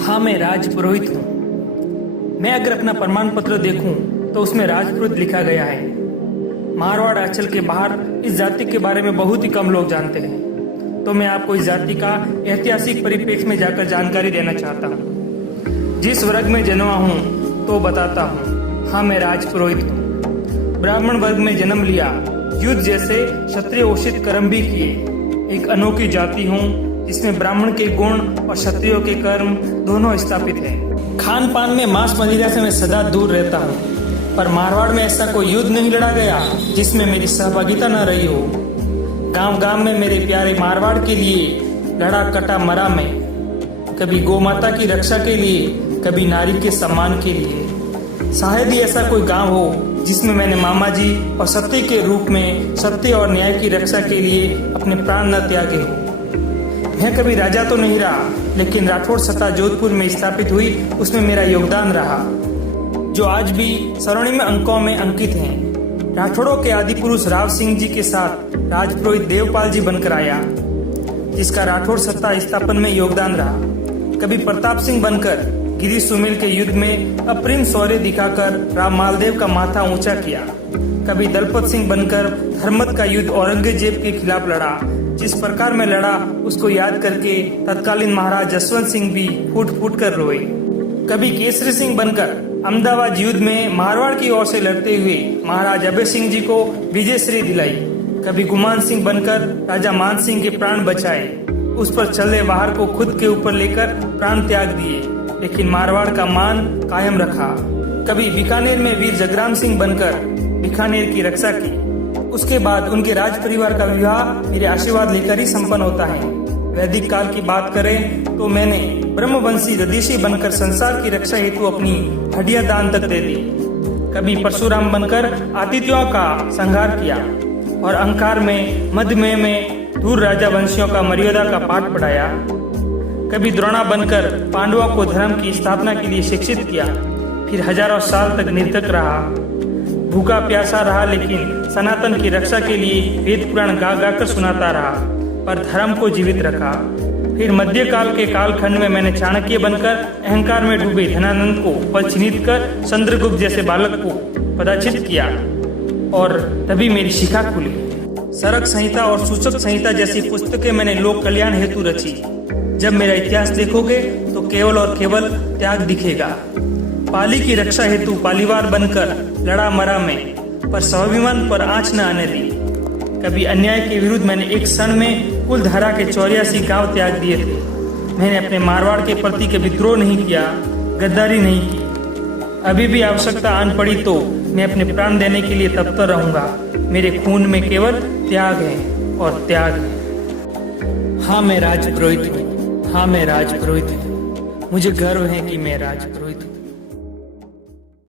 हाँ, मैं राजपुरोहित हूँ। मैं अगर अपना प्रमाण पत्र देखूं तो उसमें राजपुरोहित लिखा गया है। मारवाड़ अंचल के बाहर इस जाति के बारे में बहुत ही कम लोग जानते हैं, तो मैं आपको इस जाति का ऐतिहासिक परिप्रेक्ष्य में जाकर जानकारी देना चाहता हूँ। जिस वर्ग में जन्मा हूँ तो बताता हूँ। हाँ, मैं राजपुरोहित हूँ। ब्राह्मण वर्ग में जन्म लिया, युद्ध जैसे क्षत्रिय उचित कर्म भी किए। एक अनोखी जाति हूँ जिसमें ब्राह्मण के गुण और क्षत्रियों के कर्म दोनों स्थापित हैं। खान पान में मांस मदिरा से मैं सदा दूर रहता हूँ, पर मारवाड़ में ऐसा कोई युद्ध नहीं लड़ा गया जिसमें मेरी सहभागिता न रही हो। गांव गांव में मेरे प्यारे मारवाड़ के लिए लड़ा कटा मरा मैं, कभी गौ माता की रक्षा के लिए, कभी नारी के सम्मान के लिए। शायद ही ऐसा कोई गांव हो जिसमें मैंने मामा जी और सत्य के रूप में सत्य और न्याय की रक्षा के लिए अपने प्राण न त्यागे हो। मैं कभी राजा तो नहीं रहा, लेकिन राठौड़ सत्ता जोधपुर में स्थापित हुई उसमें मेरा योगदान रहा, जो आज भी स्वर्णिम अंकों में अंकित हैं। राठौड़ों के आदि पुरुष राव सिंह जी के साथ राजपुरोहित देवपाल जी बनकर आया, जिसका राठौड़ सत्ता स्थापन में योगदान रहा। कभी प्रताप सिंह बनकर गिरी सुमेल के युद्ध में अप्रिम शौर्य दिखाकर राम मालदेव का माथा ऊंचा किया। कभी दलपत सिंह बनकर धर्मत का युद्ध औरंगजेब के खिलाफ लड़ा। जिस प्रकार में लड़ा उसको याद करके तत्कालीन महाराज जसवंत सिंह भी फूट फूट कर रोए। कभी केसरी सिंह बनकर अहमदाबाद युद्ध में मारवाड़ की ओर से लड़ते हुए महाराज अभय सिंह जी को विजयश्री दिलाई। कभी गुमान सिंह बनकर राजा मान सिंह के प्राण बचाए, उस पर चले वाहर को खुद के ऊपर लेकर प्राण त्याग दिए, लेकिन मारवाड़ का मान कायम रखा। कभी बीकानेर में वीर जगराम सिंह बनकर बीकानेर की रक्षा की। उसके बाद उनके राज परिवार का विवाह मेरे आशीर्वाद लेकर ही संपन्न होता है। वैदिक काल की बात करें तो मैंने ब्रह्मवंशी रदीशी बनकर संसार की रक्षा हेतु अपनी हड्डियां दान तक दे दी। कभी परशुराम बनकर आतिथ्यों का संहार किया और अहंकार में मध्यमय में दूर राजा वंशियों का मर्यादा का पाठ पढ़ाया। कभी द्रोणा बनकर पांडवों को धर्म की स्थापना के लिए शिक्षित किया, फिर हजारों साल तक निर्धक रहा, भूखा प्यासा रहा, लेकिन सनातन की रक्षा के लिए वेद पुराण गा गा कर सुनाता रहा, पर धर्म को जीवित रखा। फिर मध्यकाल के कालखंड में मैंने चाणक्य बनकर अहंकार में डूबे धनानंद को पल चिन्हित कर चंद्रगुप्त जैसे बालक को पदाचित किया, और तभी मेरी शिखा खुली। सरक संहिता और सूचक संहिता जैसी पुस्तकें मैंने लोक कल्याण हेतु रची। जब मेरा इतिहास देखोगे तो केवल और केवल त्याग दिखेगा। पाली की रक्षा हेतु पालीवार बनकर लड़ा मरा में, पर स्वाभिमान पर आंच न आने दी। कभी अन्याय के विरुद्ध मैंने एक क्षण में कुल धारा के 84 गांव त्याग दिए थे। मैंने अपने मारवाड़ के प्रति कभी द्रोह नहीं किया, गद्दारी नहीं की। अभी भी आवश्यकता आन पड़ी तो मैं अपने प्राण देने के लिए तत्पर रहूंगा। मेरे खून में केवल त्याग है और त्याग है। हाँ, मैं राजपुरोहित हूँ। हाँ, मैं राजपुरोहित हूँ। मुझे गर्व है कि मैं राजपुरोहित हूँ।